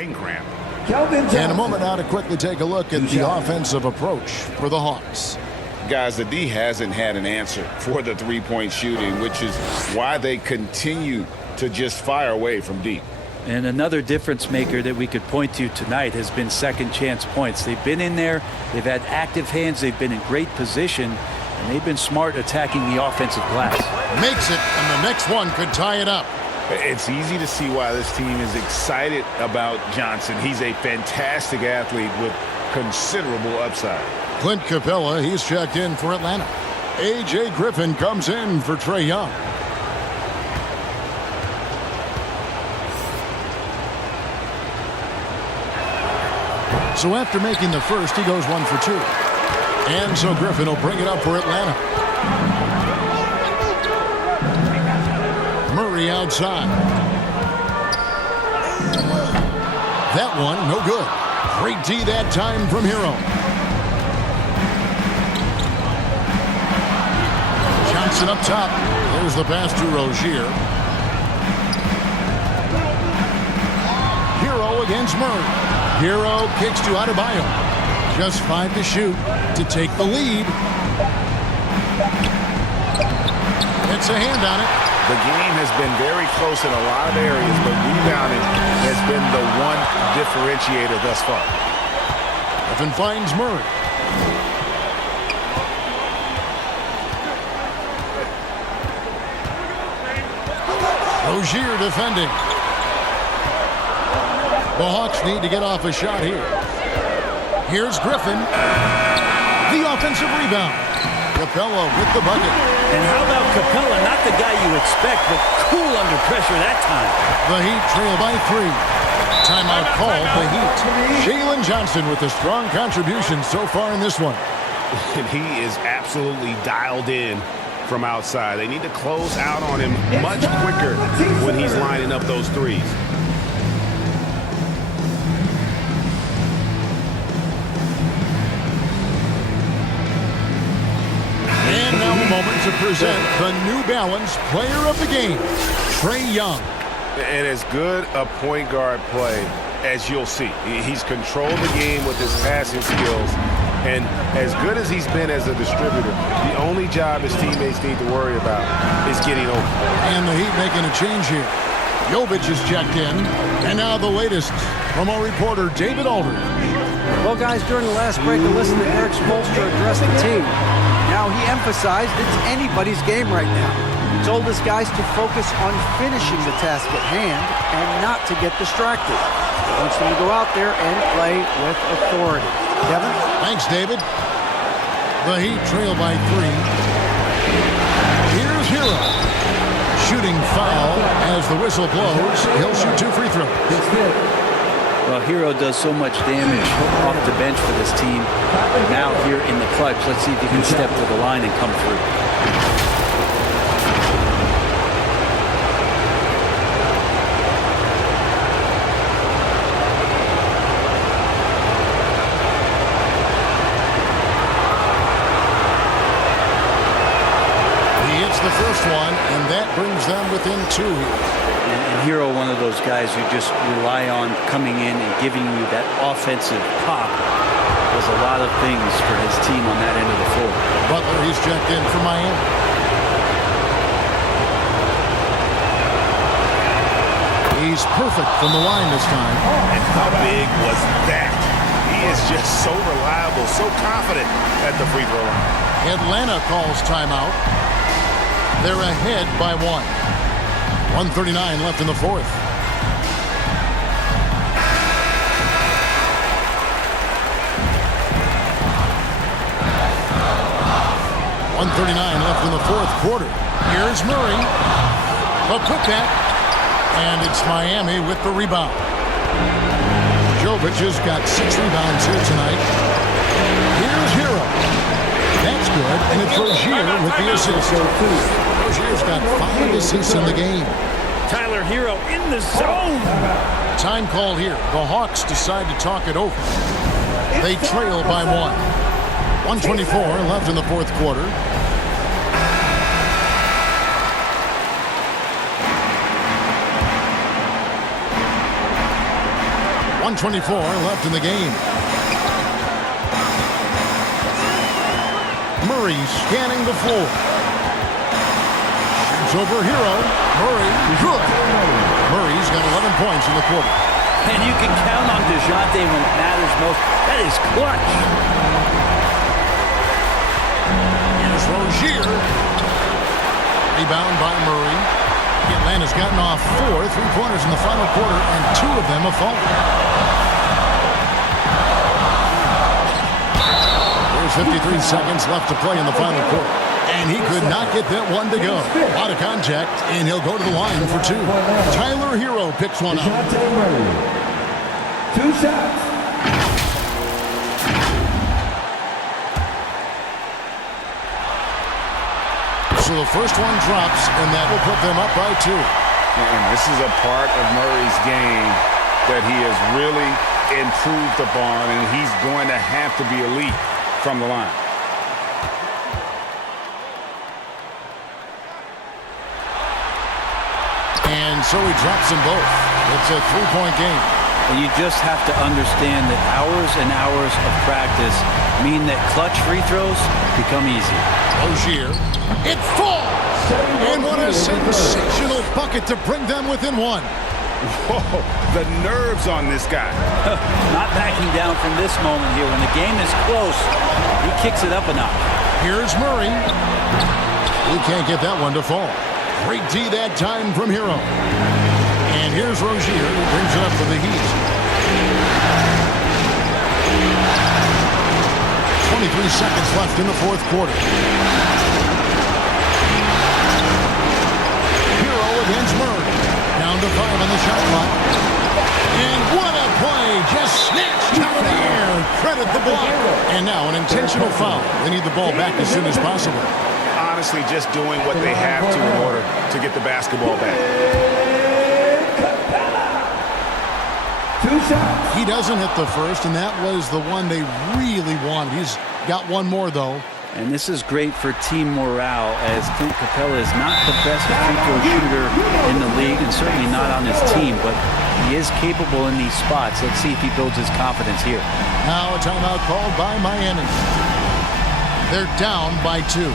brain cramp. And a moment now to quickly take a look at the offensive approach for the Hawks. Guys, the D hasn't had an answer for the three-point shooting, which is why they continue to just fire away from deep. And another difference maker that we could point to tonight has been second chance points. They've been in there, they've had active hands, they've been in great position, and they've been smart attacking the offensive glass. Makes it, and the next one could tie it up. It's easy to see why this team is excited about Johnson. He's a fantastic athlete with considerable upside. Clint Capella, he's checked in for Atlanta. A.J. Griffin comes in for Trae Young. So after making the first, he goes 1 for 2. And so Griffin will bring it up for Atlanta. Murray outside. That one, no good. Great D that time from Hero. Johnson up top. There's the pass to Rozier. Hero against Murray. Hero kicks to Adebayo. Just 5 to shoot to take the lead. It's a hand on it. The game has been very close in a lot of areas, but rebounding has been the one differentiator thus far. Griffin finds Murray. Rozier defending. The Hawks need to get off a shot here. Here's Griffin. The offensive rebound. Capella with the bucket. And how about Capella? Not the guy you expect, but cool under pressure that time. The Heat trail by 3. Timeout called the Heat. Jalen Johnson with a strong contribution so far in this one. And he is absolutely dialed in from outside. They need to close out on him much quicker when he's lining up those threes. And now a moment to present the New Balance Player of the Game, Trae Young. And as good a point guard play as you'll see. He's controlled the game with his passing skills. And as good as he's been as a distributor, the only job his teammates need to worry about is getting open. And the Heat making a change here. Jovic is checked in. And now the latest from our reporter, David Aldridge. Well, guys, during the last break, I listened to Arex Sarr address the team. Now, he emphasized it's anybody's game right now. He told his guys to focus on finishing the task at hand and not to get distracted. He wants them to go out there and play with authority. Kevin? Thanks, David. The Heat trail by 3. Here's Hero. Shooting foul as the whistle blows. He'll shoot 2 free throws. Well, Hero does so much damage off the bench for this team. Now here in the clutch, let's see if he can step to the line and come through. He hits the first one, and that brings them within 2 here. And Hero, one of those guys you just rely on coming in and giving you that offensive pop. Does a lot of things for his team on that end of the floor. Butler, he's checked in for Miami. He's perfect from the line this time. And how big was that? He is just so reliable, so confident at the free throw line. Atlanta calls timeout. They're ahead by 1. 1:39 left in the fourth. .139 left in the fourth quarter. Here's Murray. A putback. And it's Miami with the rebound. Jovic has got 6 rebounds here tonight. Here's Hero. That's good. And it's Rozier with the assist. Rozier's got 5 assists in the game. Tyler Hero in the zone. Time call here. The Hawks decide to talk it over. They trail by 1. 1:24 left in the fourth quarter. 1:24 left in the game. Murray scanning the floor. Shoots over Hero. Murray, good. Murray's got 11 points in the quarter. And you can count on DeJounte when it matters most. That is clutch. Here's Rozier. Rebound by Murray. Atlanta's gotten off 4 3-pointers in the final quarter, and 2 of them have fallen. There's 53 seconds left to play in the final quarter. And he could not get that one to go. Out of contact, and he'll go to the line for 2. Tyler Hero picks one up. 2 shots. So the first one drops, and that will put them up by 2. And this is a part of Murray's game that he has really improved upon, and he's going to have to be elite from the line. And so he drops them both. It's a 3-point game. And you just have to understand that hours and hours of practice mean that clutch free throws become easy. Rozier, it falls! And what a sensational bucket to bring them within 1. Whoa, the nerves on this guy. Not backing down from this moment here. When the game is close, he kicks it up a notch. Here's Murray. He can't get that one to fall. Great D that time from Hero. And here's Rozier, who brings it up for the Heat. 23 seconds left in the fourth quarter. Hero against Murray. Down to 5 on the shot clock. And what a play! Just snatched out of the air. Credit the block. And now an intentional foul. They need the ball back as soon as possible. Honestly, just doing what they have to in order to get the basketball back. 2 shots. He doesn't hit the first, and that was the one they really wanted. He's got one more, though. And this is great for team morale, as Clint Capella is not the best free throw shooter in the league, and certainly not on his team, but he is capable in these spots. Let's see if he builds his confidence here. Now a timeout called by Miami. They're down by 2.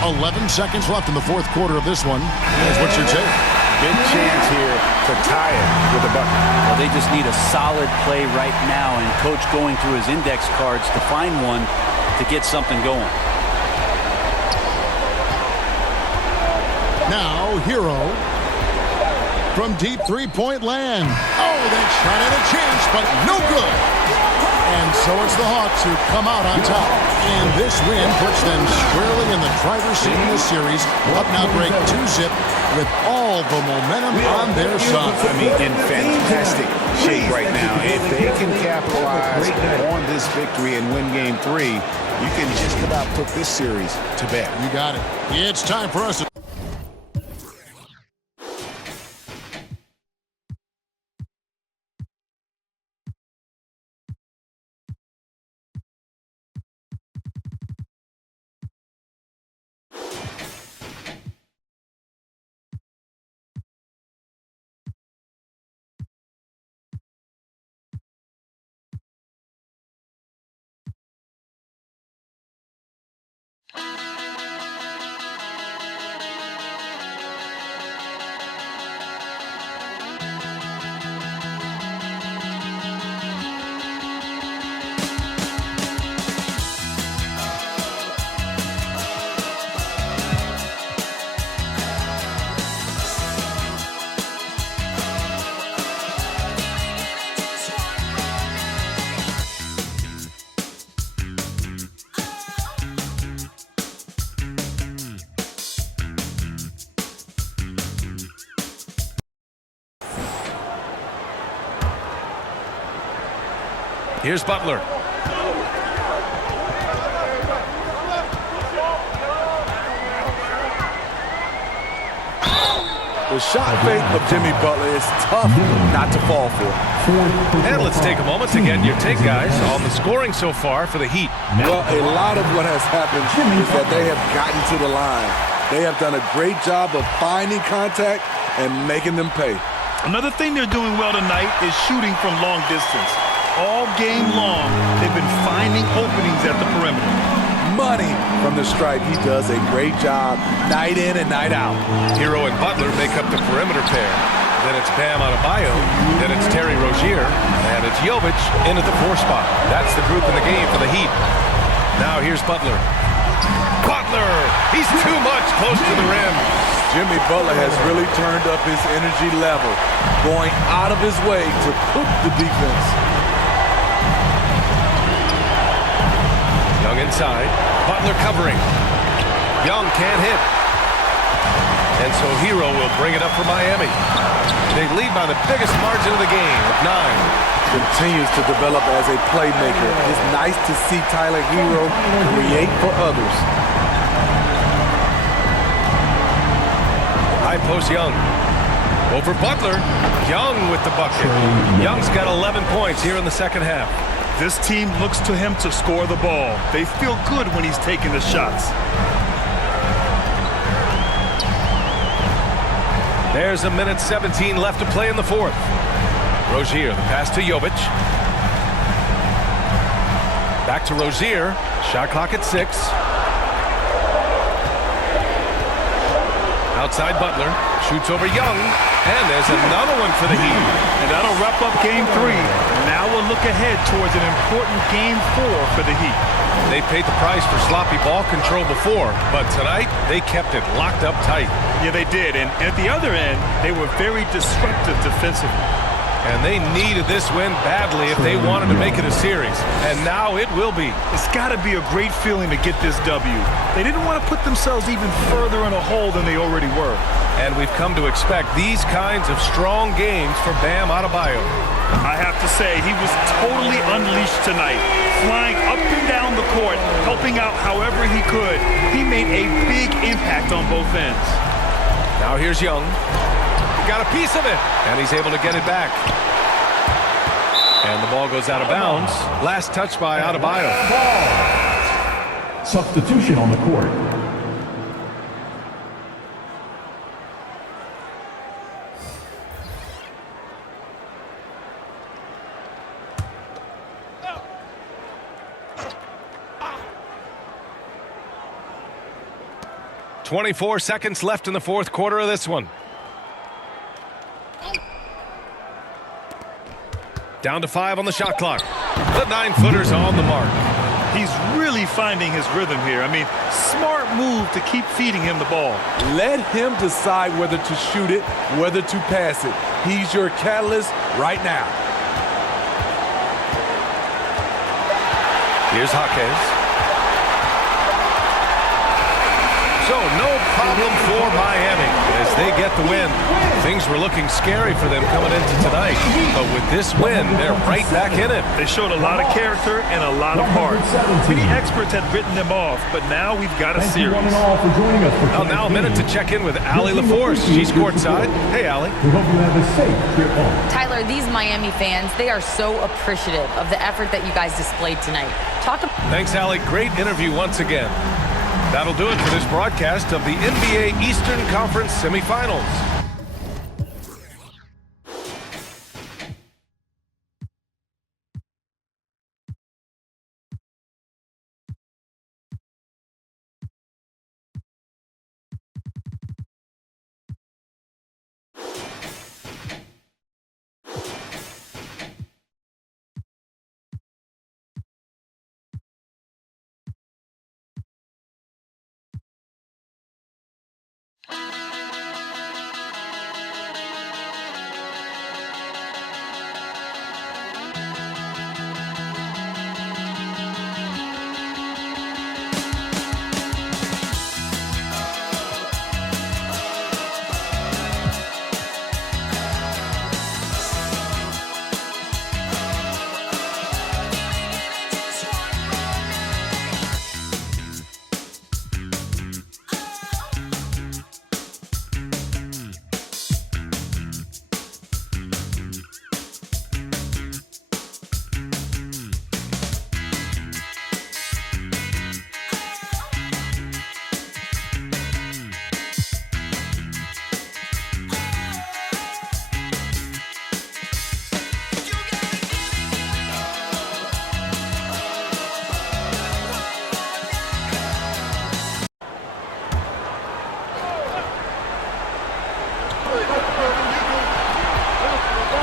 11 seconds left in the fourth quarter of this one. Here's what you take. Big chance here to tie it with a bucket. Well, they just need a solid play right now, and Coach going through his index cards to find one to get something going. Now, Hero from deep three-point land. Oh, that shot had a chance, but no good. And so it's the Hawks who come out on top. And this win puts them squarely in the driver's seat in this series. Up now, Greg, 2-zip with all the momentum on their side. I mean, in fantastic shape right now. If they can capitalize on this victory and win Game 3, you can just about put this series to bed. You got it. It's time for us to... Here's Butler. The shot fake of Jimmy Butler is tough not to fall for. And let's take a moment to get your take, guys, on the scoring so far for the Heat. Well, a lot of what has happened is that they have gotten to the line. They have done a great job of finding contact and making them pay. Another thing they're doing well tonight is shooting from long distance. All game long, they've been finding openings at the perimeter. Money from the stripe. He does a great job night in and night out. Hero and Butler make up the perimeter pair. Then it's Bam Adebayo. Then it's Terry Rozier. And it's Jovic into the 4 spot. That's the group in the game for the Heat. Now here's Butler. Butler! He's too much close to the rim. Jimmy Butler has really turned up his energy level, going out of his way to cook the defense. Young inside. Butler covering. Young can't hit. And so Hero will bring it up for Miami. They lead by the biggest margin of the game of 9. Continues to develop as a playmaker. It's nice to see Tyler Hero create for others. High post Young. Over Butler. Young with the bucket. Young's got 11 points here in the second half. This team looks to him to score the ball. They feel good when he's taking the shots. There's a minute 17 left to play in the 4th. Rozier, the pass to Jovic. Back to Rozier. Shot clock at 6. Outside Butler. Shoots over Young. And there's another one for the Heat. And that'll wrap up game 3. Now we'll look ahead towards an important game 4 for the Heat. They paid the price for sloppy ball control before, but tonight they kept it locked up tight. Yeah, they did. And at the other end, they were very disruptive defensively. And they needed this win badly if they wanted to make it a series. And now it will be. It's got to be a great feeling to get this W. They didn't want to put themselves even further in a hole than they already were. And we've come to expect these kinds of strong games for Bam Adebayo. I have to say, he was totally unleashed tonight. Flying up and down the court, helping out however he could. He made a big impact on both ends. Now here's Young. He got a piece of it, and he's able to get it back. And the ball goes out of bounds. Last touch by Adebayo. Substitution on the court. .24 seconds left in the 4th quarter of this one. Down to 5 on the shot clock. The 9-footer's on the mark. He's really finding his rhythm here. I mean, smart move to keep feeding him the ball. Let him decide whether to shoot it, whether to pass it. He's your catalyst right now. Here's Hawkes. So no problem for Miami as they get the win. Things were looking scary for them coming into tonight, but with this win, they're right back in it. They showed a lot of character and a lot of heart. Many experts had written them off, but now we've got a series. Well, now a minute to check in with Allie LaForce. She's courtside. Hey, Allie. We hope you have a safe trip home. Tyler, these Miami fans, they are so appreciative of the effort that you guys displayed tonight. Thanks, Allie. Great interview once again. That'll do it for this broadcast of the NBA Eastern Conference semifinals.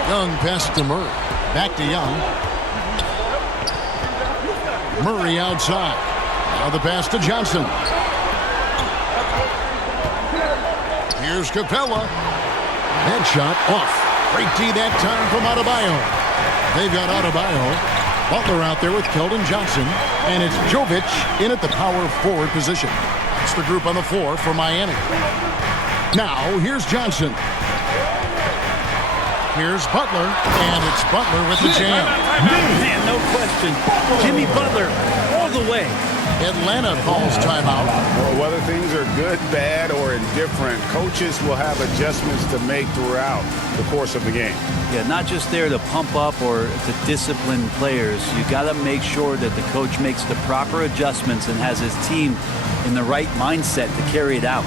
Young passes to Murray. Back to Young. Murray outside. Now the pass to Johnson. Here's Capella. Headshot off. Great D that time from Adebayo. They've got Adebayo. Butler out there with Keldon Johnson. And it's Jovic in at the power forward position. That's the group on the floor for Miami. Now, here's Johnson. Here's Butler. And it's Butler with the jam. Man, no question. Jimmy Butler all the way. Atlanta calls timeout. Well, whether things are good, bad, or indifferent, coaches will have adjustments to make throughout the course of the game. Yeah, not just there to pump up or to discipline players. You got to make sure that the coach makes the proper adjustments and has his team in the right mindset to carry it out.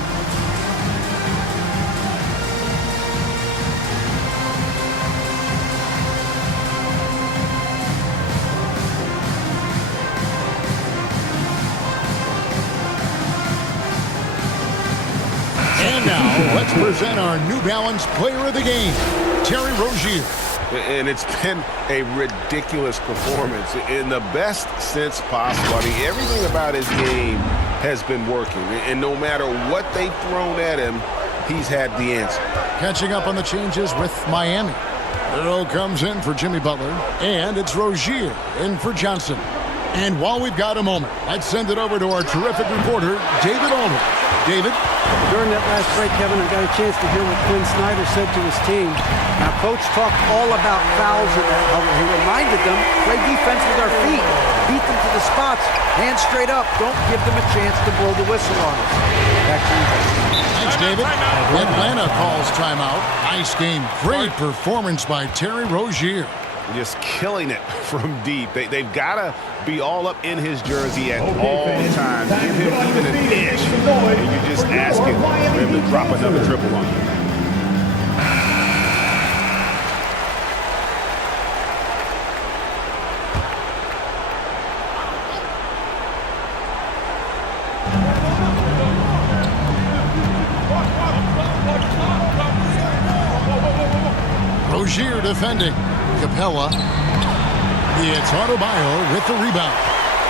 And now, let's present our New Balance Player of the Game, Terry Rozier. And it's been a ridiculous performance in the best sense possible. I mean, everything about his game has been working. And no matter what they've thrown at him, he's had the answer. Catching up on the changes with Miami. Earl comes in for Jimmy Butler. And it's Rozier in for Johnson. And while we've got a moment, let's send it over to our terrific reporter, David Aldridge. David? During that last break, Kevin, I got a chance to hear what Quinn Snyder said to his team. Now, Coach talked all about fouls and he reminded them, play defense with our feet. Beat them to the spots. Hands straight up. Don't give them a chance to blow the whistle on us. Back to you. Thanks, David. Atlanta calls timeout. Nice game. Great performance by Terry Rozier. Just killing it from deep. They've got to be all up in his jersey at all times. Give him even an inch, and you're just asking him to drop another triple on you. Rozier defending. Capella. It's Adebayo with the rebound.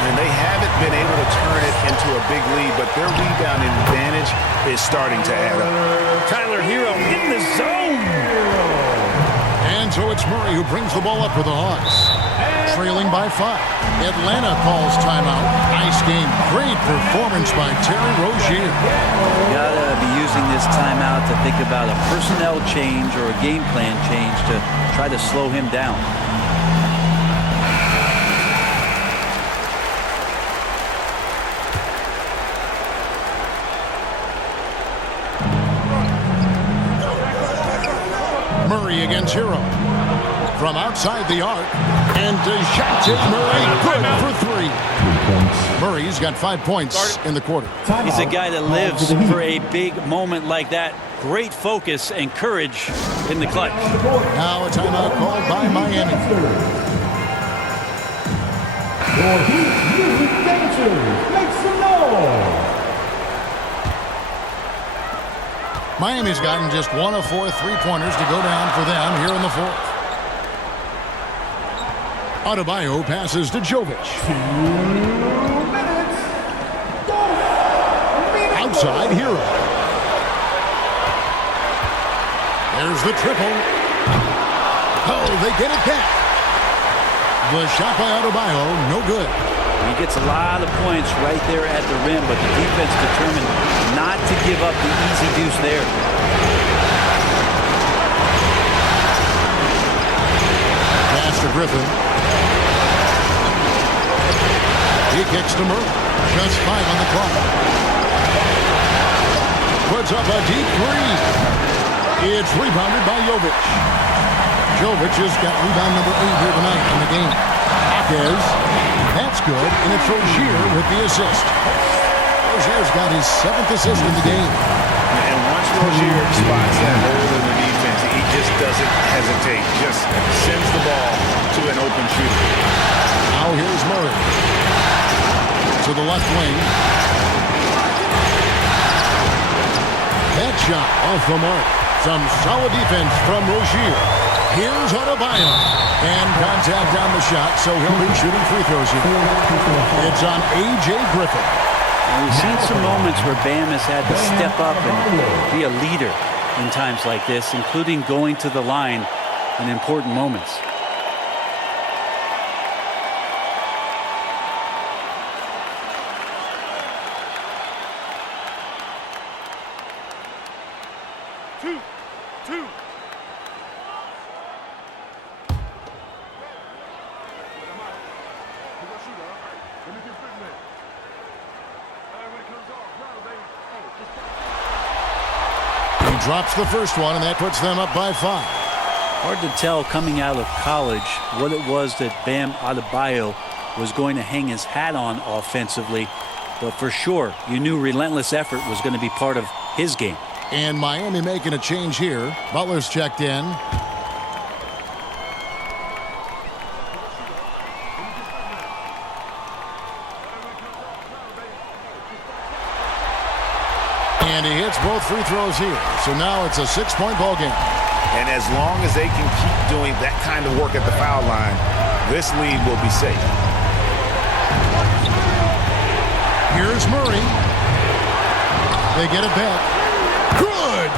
And they haven't been able to turn it into a big lead, but their rebounding advantage is starting to add up. Tyler Hero in the zone. And so it's Murray who brings the ball up for the Hawks. Trailing by 5. Atlanta calls timeout. Nice game. Great performance by Terry Rozier. You gotta be using this timeout to think about a personnel change or a game plan change to try to slow him down. Murray against Hero. From outside the arc. And DeJounte Murray good for 3. Murray's got 5 points in the quarter. He's a guy that lives for a big moment like that. Great focus and courage in the clutch. Now a timeout called by Miami. Your Heat Music Dancers, make some noise! Miami's gotten just 1 of 4 3-pointers to go down for them here in the fourth. Adebayo passes to Jovic. 2 minutes. Go! Outside Hero. There's the triple. Oh, they get it back. The shot by Adebayo, no good. He gets a lot of points right there at the rim, but the defense determined not to give up the easy deuce there. Pass to Griffin. He kicks to Murray. Just 5 on the clock. Puts up a deep 3. It's rebounded by Jovic. Jovic has got rebound number 8 here tonight in the game. Hawkes. That's good, and it's Rozier with the assist. Rozier's got his 7th assist in the game. And once Rozier spots that hole in the defense, he just doesn't hesitate. Just sends the ball to an open shooter. Now here's Murray. To the left wing. That shot off the mark. Some solid defense from Rozier. Here's Adebayo. And contact on the shot, so he'll be shooting free throws here. It's on A.J. Griffin. And we've seen some moments where Bam has had to step up and be a leader in times like this, including going to the line in important moments. Drops the first one, and that puts them up by 5. Hard to tell coming out of college what it was that Bam Adebayo was going to hang his hat on offensively, but for sure, you knew relentless effort was going to be part of his game. And Miami making a change here. Butler's checked in. And he hits both free throws here. So now it's a 6-point ball game. And as long as they can keep doing that kind of work at the foul line, this lead will be safe. Here's Murray. They get it back. Good!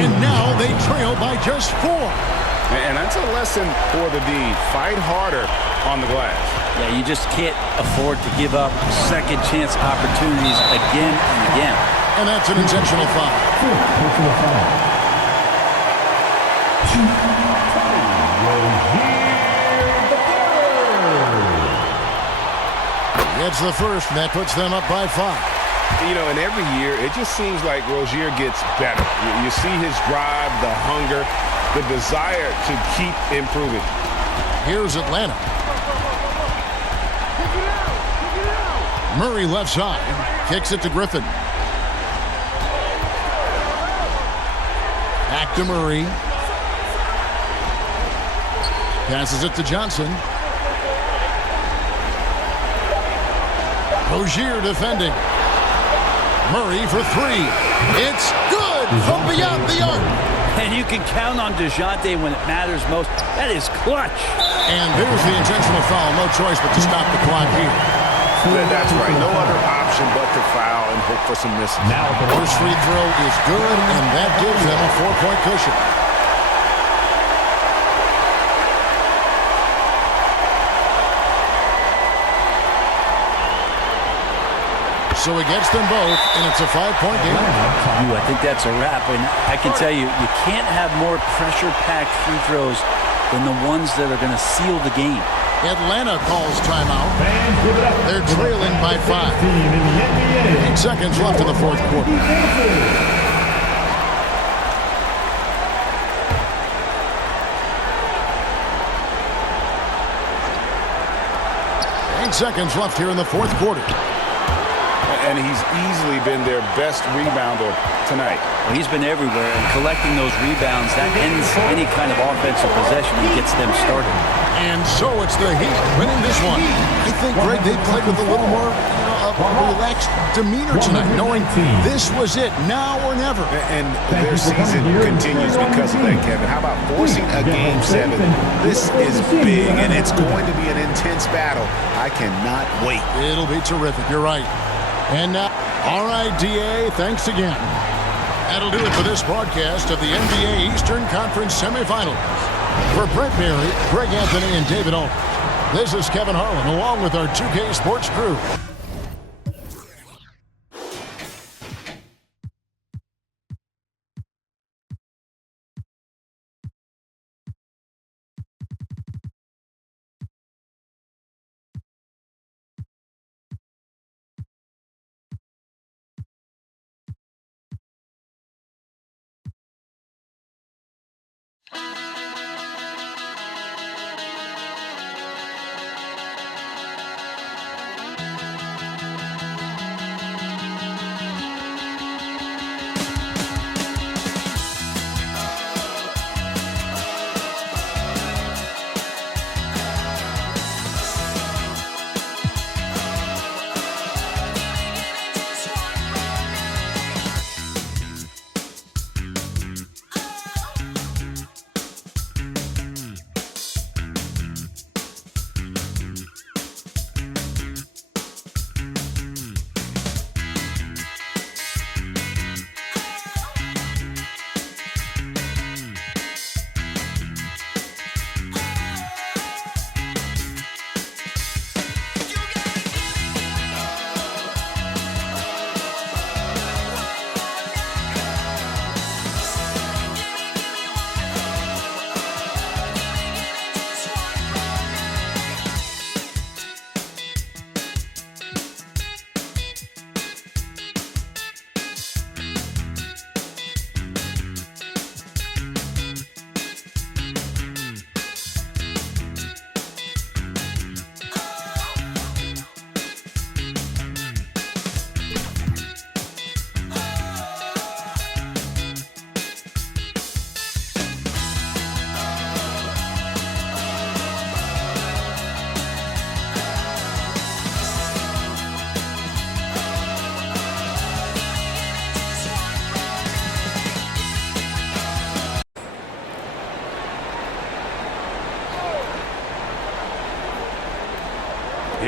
And now they trail by just 4. And that's a lesson for the D. Fight harder on the glass. Yeah, you just can't afford to give up second chance opportunities again and again. And that's an intentional foul. Gets the first, and that puts them up by 5. You know, and every year, it just seems like Rozier gets better. You see his drive, the hunger, the desire to keep improving. Here's Atlanta. Murray left side. Kicks it to Griffin. Back to Murray. Passes it to Johnson. Rozier defending. Murray for 3. It's good from beyond the arc. And you can count on DeJounte when it matters most. That is clutch. And there's the intentional foul. No choice but to stop the clock here. That's right. No other option but to foul and hope for some misses. Now the first free throw is good, and that gives them a 4-point cushion. So he gets them both, and it's a 5-point game. I think that's a wrap. And I can tell you, you can't have more pressure-packed free throws than the ones that are going to seal the game. Atlanta calls timeout. They're trailing by 5. 8 seconds left in the fourth quarter. 8 seconds left here in the fourth quarter. And he's easily been their best rebounder tonight. Well, he's been everywhere, and collecting those rebounds, that ends any kind of offensive possession and gets them started. And so it's the Heat winning this one. I think, Greg, they played with a little more relaxed demeanor tonight, knowing this was it, now or never. And their season continues because of that, Kevin. How about forcing a Game 7? This is big, and it's going to be an intense battle. I cannot wait. It'll be terrific. You're right. And now, all right, DA, thanks again. That'll do it for this broadcast of the NBA Eastern Conference semifinals. For Brent Berry, Greg Anthony, and David Aldridge, this is Kevin Harlan along with our 2K Sports crew.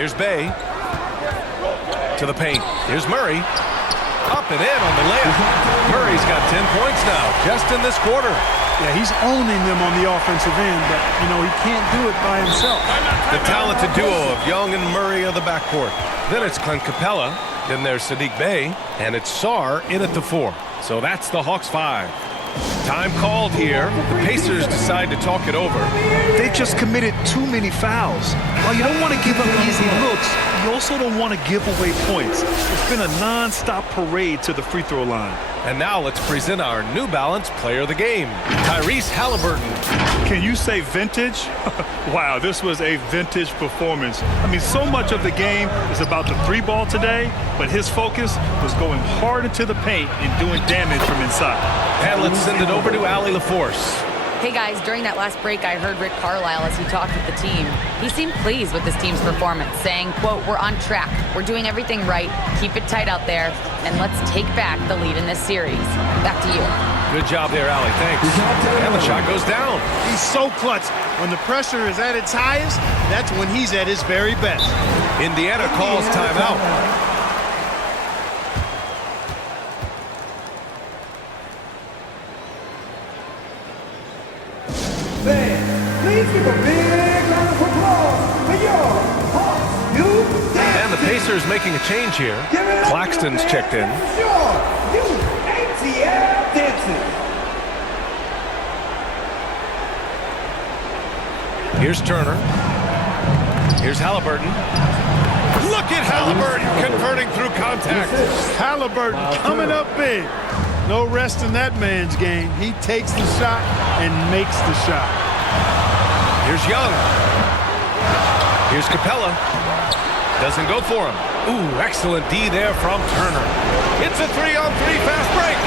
Here's Bay. To the paint. Here's Murray. Up and in on the layup. Murray's got 10 points now, just in this quarter. Yeah, he's owning them on the offensive end, but, you know, he can't do it by himself. The talented duo of Young and Murray of the backcourt. Then it's Clint Capella. Then there's Sadiq Bey. And it's Sarr in at the 4. So that's the Hawks 5. Time called here. The Pacers decide to talk it over. They just committed too many fouls. While you don't want to give up easy looks, you also don't want to give away points. It's been a non-stop parade to the free throw line. And now let's present our New Balance player of the game, Tyrese Halliburton. Can you say vintage? Wow, this was a vintage performance. I mean, so much of the game is about the 3-ball today, but his focus was going hard into the paint and doing damage from inside. And let's send it over to Allie LaForce. Hey guys, during that last break, I heard Rick Carlisle as he talked with the team. He seemed pleased with this team's performance, saying, quote, "We're on track. We're doing everything right. Keep it tight out there, and let's take back the lead in this series." Back to you. Good job there, Allie. Thanks. And the shot goes down. He's so clutch. When the pressure is at its highest, that's when he's at his very best. Indiana calls timeout. Please give a big round of applause for your Hawks. And the Pacers making a change here. Claxton's checked in. Here's Turner. Here's Halliburton. Look at Halliburton converting through contact. Halliburton coming up big. No rest in that man's game. He takes the shot and makes the shot. Here's Young. Here's Capella. Doesn't go for him. Ooh, excellent D there from Turner. It's a 3-on-3 fast break.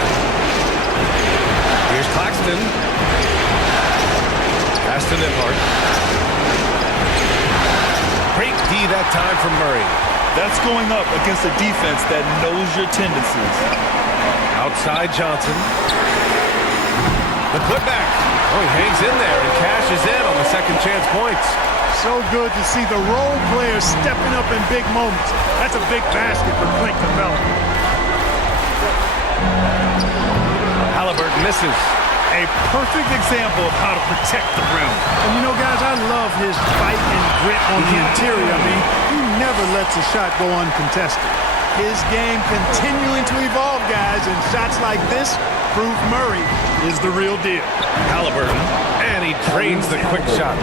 Here's Claxton. Pass to Nembhard. Great D that time from Murray. That's going up against a defense that knows your tendencies. Outside Johnson. The putback. Oh, he hangs in there and cashes in on the second chance points. So good to see the role players stepping up in big moments. That's a big basket for Clint Capella. Halliburton misses. A perfect example of how to protect the rim. And you know, guys, I love his fight and grit on the interior. I mean, he never lets a shot go uncontested. His game continuing to evolve, guys, and shots like this prove Murray is the real deal. Halliburton, and he drains the quick shot.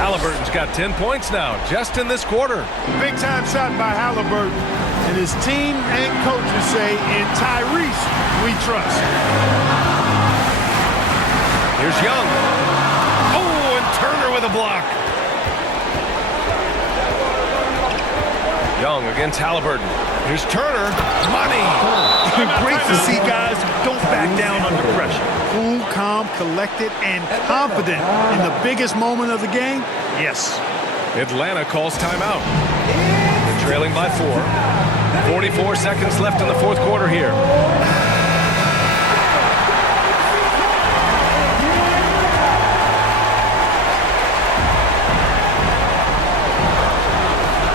Halliburton's got 10 points now, just in this quarter. Big-time shot by Halliburton. And his team and coaches say, in Tyrese, we trust. Here's Young. Oh, and Turner with a block. Young against Halliburton. Here's Turner. Money. Great to see guys who don't back down under pressure. Cool, calm, collected, and confident in the biggest moment of the game? Yes. Atlanta calls timeout. They're trailing by 4. 44 seconds left in the fourth quarter here.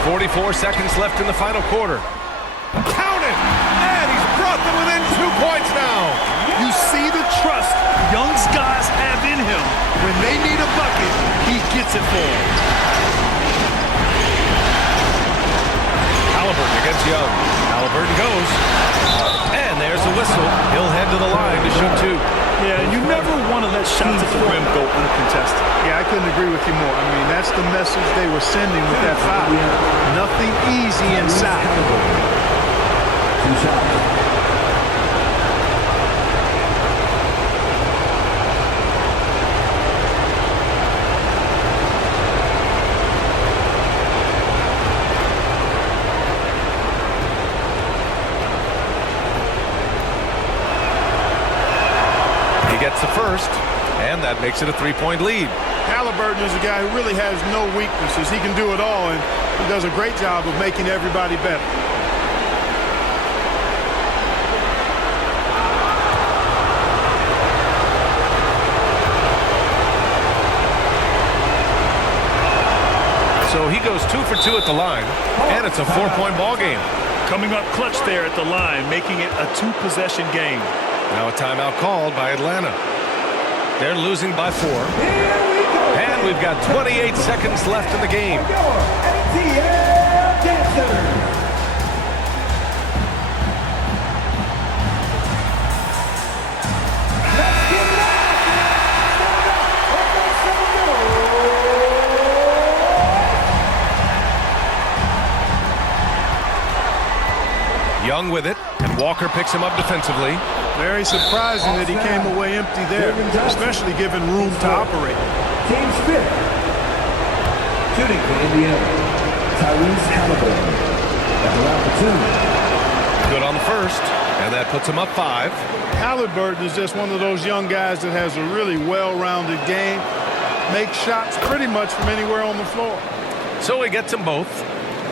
.44 seconds left in the final quarter. Count it! And he's brought them within 2 points now. You see the trust Young's guys have in him. When they need a bucket, he gets it for them. Halliburton against Young. Halliburton goes. And there's a whistle. He'll head to the line to shoot 2. Yeah, you never want to let shots at the rim go uncontested. Yeah, I couldn't agree with you more. I mean, that's the message they were sending with that foul. Nothing easy inside. Gets the first, and that makes it a 3-point lead. Halliburton is a guy who really has no weaknesses. He can do it all, and he does a great job of making everybody better. So he He goes 2 for 2 at the line, and it's a 4-point ball game. Coming up clutch there at the line, making it a 2-possession game. Now a timeout called by Atlanta. They're losing by 4. And we've got 28 seconds left in the game. Young with it, and Walker picks him up defensively. Very surprising that he came away empty there, especially given room to operate. Team spit. Shooting for Indiana, Tyrese Halliburton. That's allowed for 2. Good on the first, and that puts him up 5. Halliburton is just one of those young guys that has a really well-rounded game, makes shots pretty much from anywhere on the floor. So he gets them both,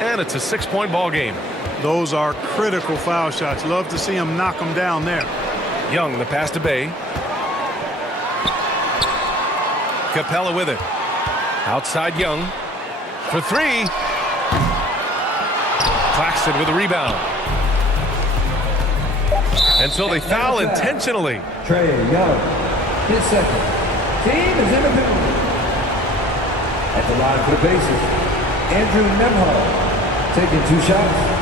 and it's a 6-point ball game. Those are critical foul shots. Love to see him knock them down there. Young, the pass to Bay. Capella with it. Outside Young for 3. Claxton with a rebound. And so they foul intentionally. Trey Young, his second. Team is in the penalty. At the line for the Pacers, Andrew Nembhard taking 2 shots.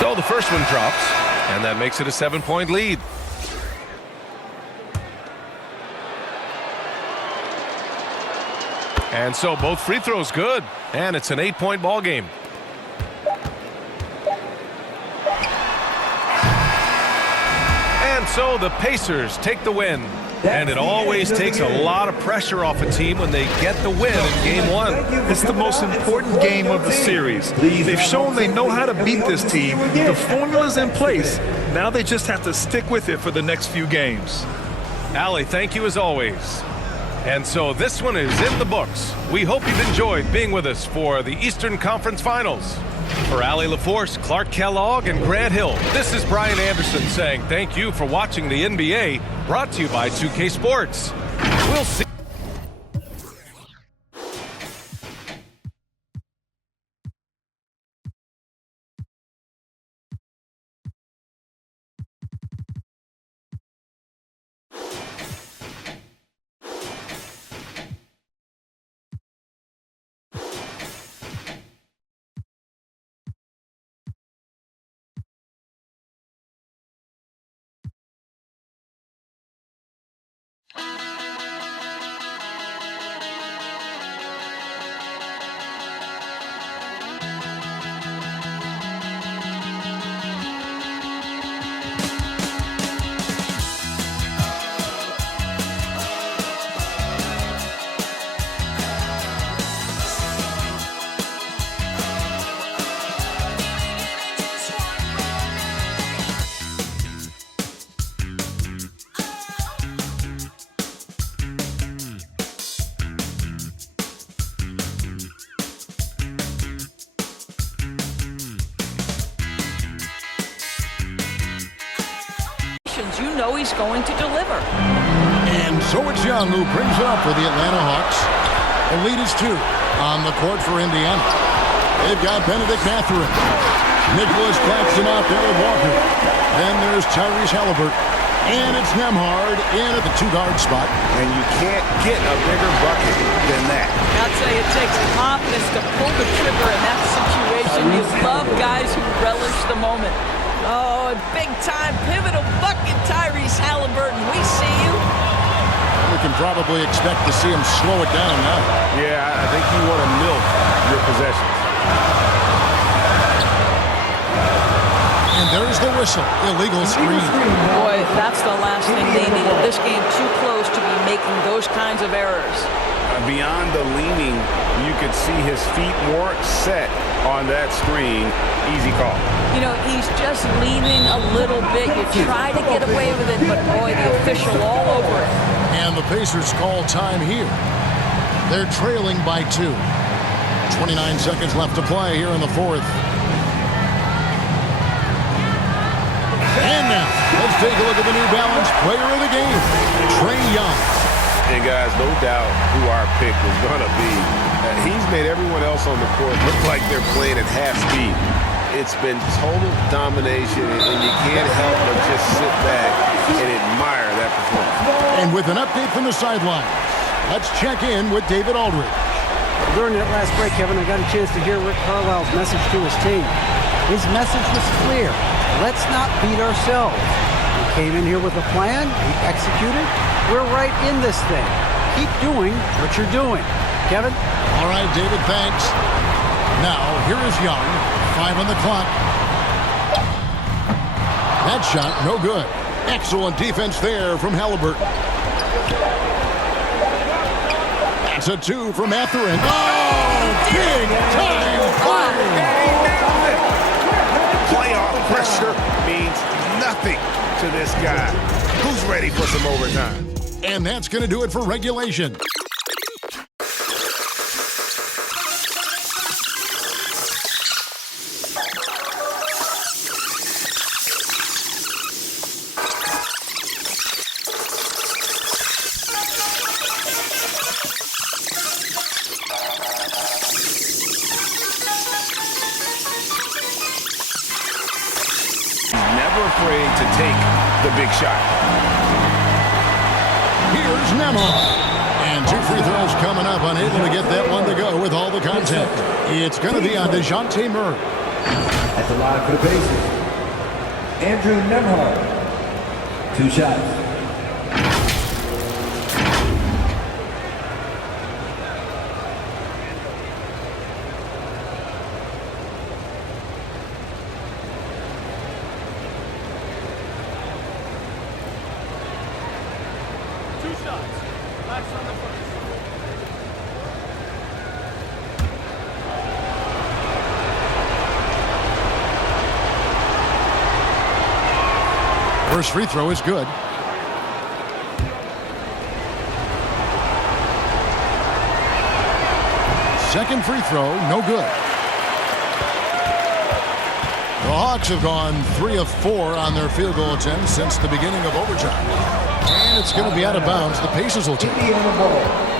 So the first one drops, and that makes it a 7-point lead. And so both free throws good, and it's an 8-point ball game. And so the Pacers take the win. And it always takes a lot of pressure off a team when they get the win in Game 1. It's the most important game of the series. They've shown they know how to beat this team. The formula's in place. Now they just have to stick with it for the next few games. Allie, thank you as always. And so this one is in the books. We hope you've enjoyed being with us for the Eastern Conference Finals. For Allie LaForce, Clark Kellogg, and Grant Hill, this is Brian Anderson saying thank you for watching the NBA, brought to you by 2K Sports. We'll see. You know he's going to deliver. And so it's Young who brings it up for the Atlanta Hawks. The lead is 2 on the court for Indiana. They've got Benedict Mathurin. Nicholas Claxton out there with Walker. Then there's Tyrese Halliburton. And it's Nembhard in at the 2-guard spot. And you can't get a bigger bucket than that. I'll tell you, it takes confidence to pull the trigger in that situation. You love guys who relish the moment. Oh, big-time pivotal bucket, Tyrese Halliburton. We see you. We can probably expect to see him slow it down now. Yeah, I think you want to milk your possessions. And there's the whistle. Illegal screen. Boy, that's the last thing they needed. This game too close to be making those kinds of errors. Beyond the leaning, you could see his feet weren't set on that screen. Easy call. You know, he's just leaning a little bit. You try to get away with it, but boy, the official all over it. And the Pacers call time here. They're trailing by 2. 29 seconds left to play here in the fourth. And now, let's take a look at the New Balance player of the game, Trae Young. And guys, no doubt who our pick was going to be. He's made everyone else on the court look like they're playing at half speed. It's been total domination, and you can't help but just sit back and admire that performance. And with an update from the sidelines, let's check in with David Aldridge. During that last break, Kevin, I got a chance to hear Rick Carlisle's message to his team. His message was clear. Let's not beat ourselves. We came in here with a plan. We executed. We're right in this thing. Keep doing what you're doing. Kevin? All right, David, thanks. Now, here is Young. 5 on the clock. That shot, no good. Excellent defense there from Halliburton. That's a 2 from Mathurin. Oh, big time play! Playoff pressure means nothing to this guy. Who's ready for some overtime? And that's going to do it for regulation. Afraid to take the big shot. Here's Nembhard. And 2 free throws coming up, unable to get that one to go with all the contact. It's going to be on DeJounte Murray. At the line for the bases, Andrew Nembhard. 2 shots. First free throw is good. Second free throw, no good. The Hawks have gone 3 of 4 on their field goal attempts since the beginning of overtime. And it's going to be out of bounds. The Pacers will take it.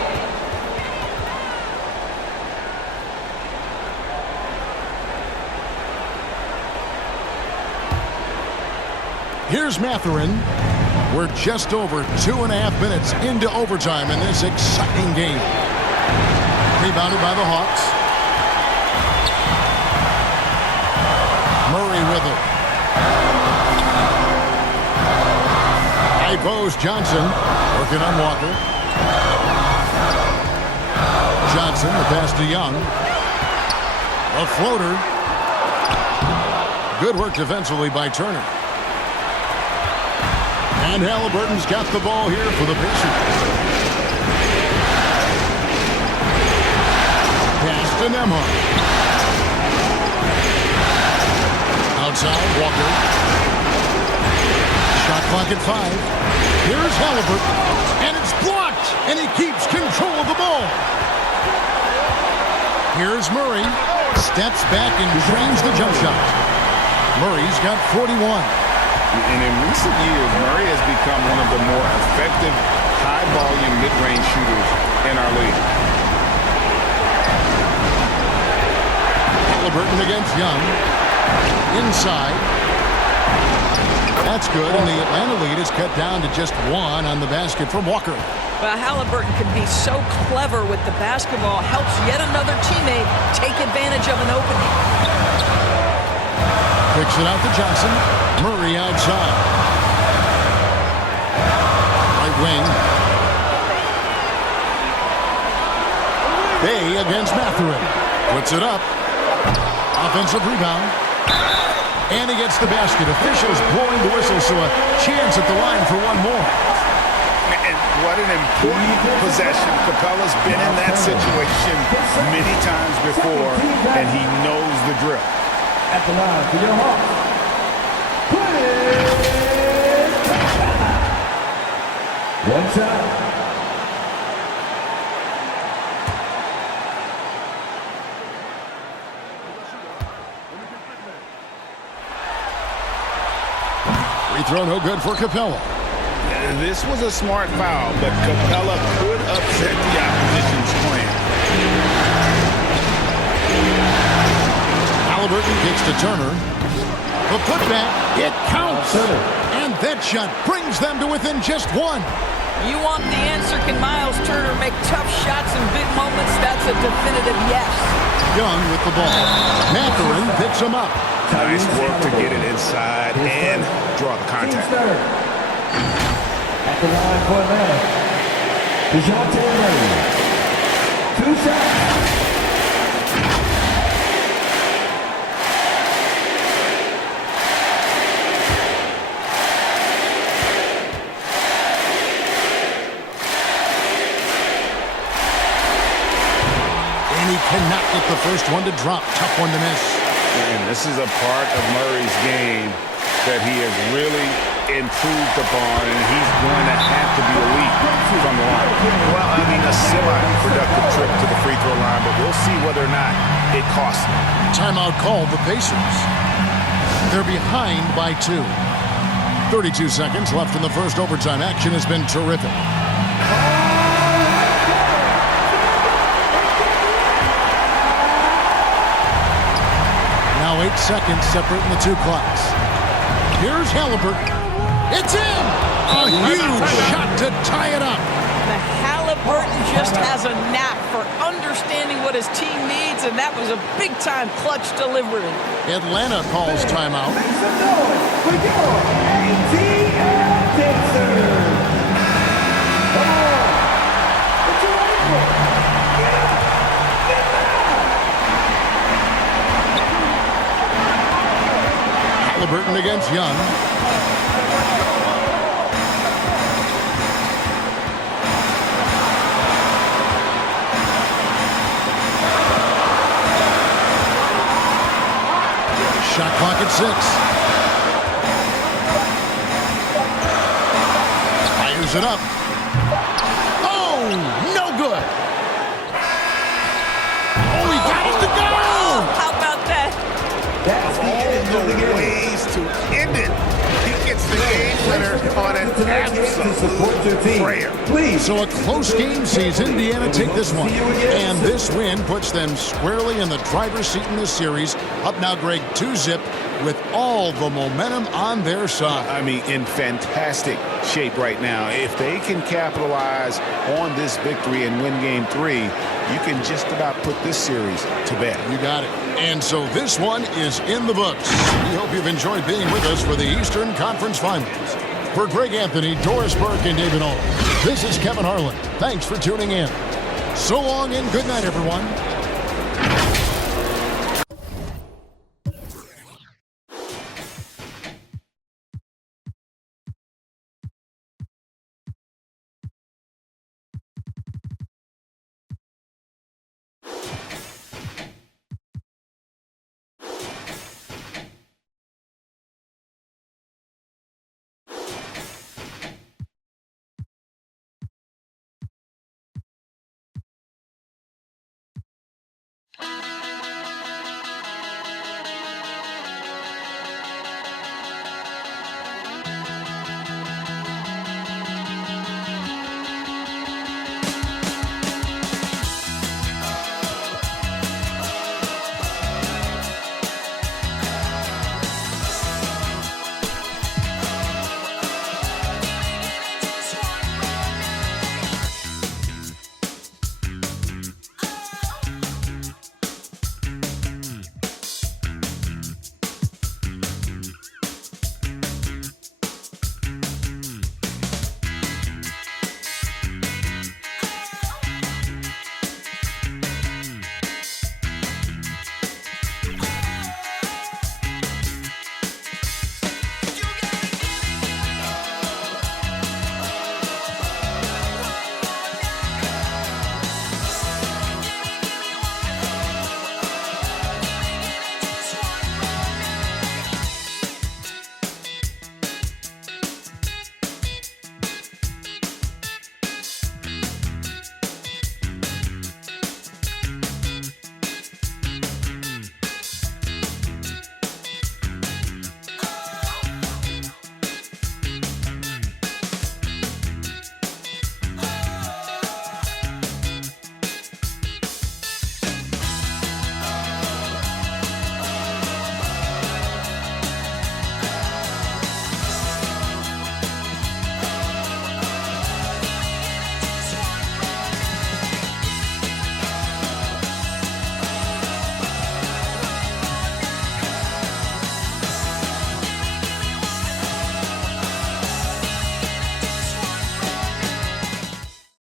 Here's Mathurin. We're just over 2.5 minutes into overtime in this exciting game. Rebounded by the Hawks. Murray with it. High post, Johnson working on Walker. Johnson, the pass to Young. A floater. Good work defensively by Turner. And Halliburton's got the ball here for the Pacers. Pass to Nembhard. Outside, Walker. Shot clock at 5. Here's Halliburton. And it's blocked. And he keeps control of the ball. Here's Murray. Steps back and drains the jump shot. Murray's got 41. And in recent years, Murray has become one of the more effective high-volume mid-range shooters in our league. Halliburton against Young. Inside. That's good, and the Atlanta lead is cut down to just 1 on the basket from Walker. Well, Halliburton can be so clever with the basketball. Helps yet another teammate take advantage of an opening. Kicks it out to Johnson. Murray outside. Right wing. Bay against Mathurin. Puts it up. Offensive rebound. And he gets the basket. Officials blowing the whistle, so a chance at the line for one more. And what an important possession. Capella's been in that situation many times before, and he knows the drill. At the line for your Hawks, one shot. throw no good for Capella. This was a smart foul, but Capella could upset the opposition's plan. Halliburton kicks to Turner. The putback, it counts. And that shot brings them to within just one. You want the answer, can Miles Turner make tough shots in big moments? That's a definitive yes. Young with the ball. Mathurin picks him up. Nice work to get it inside and draw the contact. At the line for Atlanta, DeJounte Murray. 2 shots. And he cannot get the first one to drop. Tough one to miss. And this is a part of Murray's game that he has really improved upon, and he's going to have to be elite from the line. Well, I mean, a semi-productive trip to the free throw line, but we'll see whether or not it costs him. Timeout called the Pacers. They're behind by 2. 32 seconds left in the first overtime. Action has been terrific. Now 8 seconds separating the 2 clocks. Here's Halliburton. It's in! A huge shot to tie it up. The Halliburton just has a knack for understanding what his team needs, and that was a big-time clutch delivery. Atlanta calls timeout. Make some noise for your ATL dancer. Come on. Put your ankle. Get up. Get down. Halliburton against Young. Shot clock at 6. Fires it up. Oh, no good. Oh, he got it to go. How about that? That's the end of the game. Ways to end it. He gets the game winner on an absolute prayer. Please. So a close game sees Indiana take this one. And this win puts them squarely in the driver's seat in this series. Up now, Greg, 2-zip with all the momentum on their side. I mean, in fantastic shape right now. If they can capitalize on this victory and win game 3, you can just about put this series to bed. You got it. And so this one is in the books. We hope you've enjoyed being with us for the Eastern Conference Finals. For Greg Anthony, Doris Burke, and David Owen, this is Kevin Harlan. Thanks for tuning in. So long and good night, everyone.